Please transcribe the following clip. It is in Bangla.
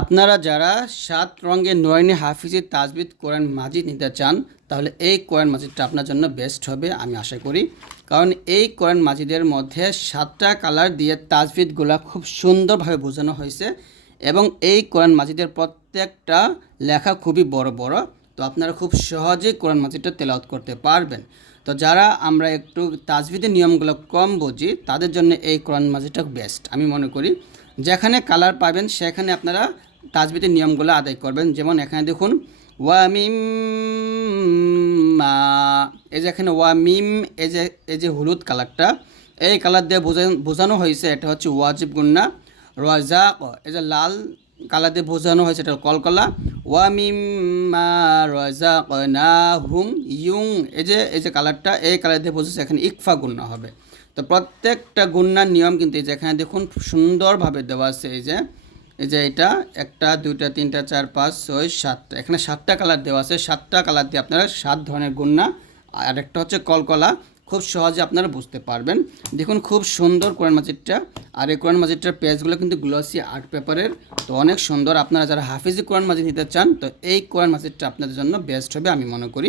আপনারা যারা সাত রঙের নয়নি হাফিজি তাজবিদ কোরআন মাজিদ নিতে চান, তাহলে এই কোরআন মাজিদটা আপনার জন্য বেস্ট হবে, আমি আশা করি। কারণ এই কোরআন মাজিদের মধ্যে সাতটা কালার দিয়ে তাজবিদগুলো খুব সুন্দরভাবে বোঝানো হয়েছে এবং এই কোরআন মাজিদের প্রত্যেকটা লেখা খুবই বড় বড়, তো আপনারা খুব সহজেই কোরআন মাজিদটা তেলাওয়াত করতে পারবেন। তো যারা আমরা একটু তাজবিদের নিয়মগুলো কম বুঝি, তাদের জন্য এই কোরআন মাজিদটা বেস্ট আমি মনে করি। যেখানে কালার পাবেন, সেখানে আপনারা তাজবিদের নিয়মগুলো আদায় করবেন। যেমন এখানে দেখুন ওয়ামিম মা। এই যে এখানে ওয়ামিম এই যে এই যে হলুদ কালারটা এই কালার দিয়ে বোঝানো বোঝানো হয়েছে, এটা হচ্ছে ওয়াজিব গুন্না রাজাক এই যে লাল কালার দিয়ে বোঝানো হয়েছে, এটা কলকলা। ওয়ামিম্মা রাজাক না হুম ইউং এই যে এই যে কালারটা এই কালার দিয়ে বোঝাচ্ছে এখানে ইকফা গুন্না হবে। তো প্রত্যেকটা গুন্নার নিয়ম কিন্তু এই যে, এখানে দেখুন সুন্দরভাবে দেওয়া আছে, এই যে এই যে এটা, একটা, দুইটা, তিনটা, চার, পাঁচ, ছয়, সাতটা। এখানে সাতটা কালার দেওয়া আছে, সাতটা কালার দিয়ে আপনারা সাত ধরনের গুন্না আর একটা হচ্ছে কলকলা খুব সহজে আপনারা বুঝতে পারবেন। দেখুন খুব সুন্দর কোরআন মাজিদটা। আর এই কোরআন মাজিদটার পেজগুলো কিন্তু গ্লসি আর্ট পেপারের। তো অনেক সুন্দর। আপনারা যারা হাফিজি কোরআন মাজিদ নিতে চান, তো এই কোরআন মাজিদটা আপনাদের জন্য বেস্ট হবে আমি মনে করি।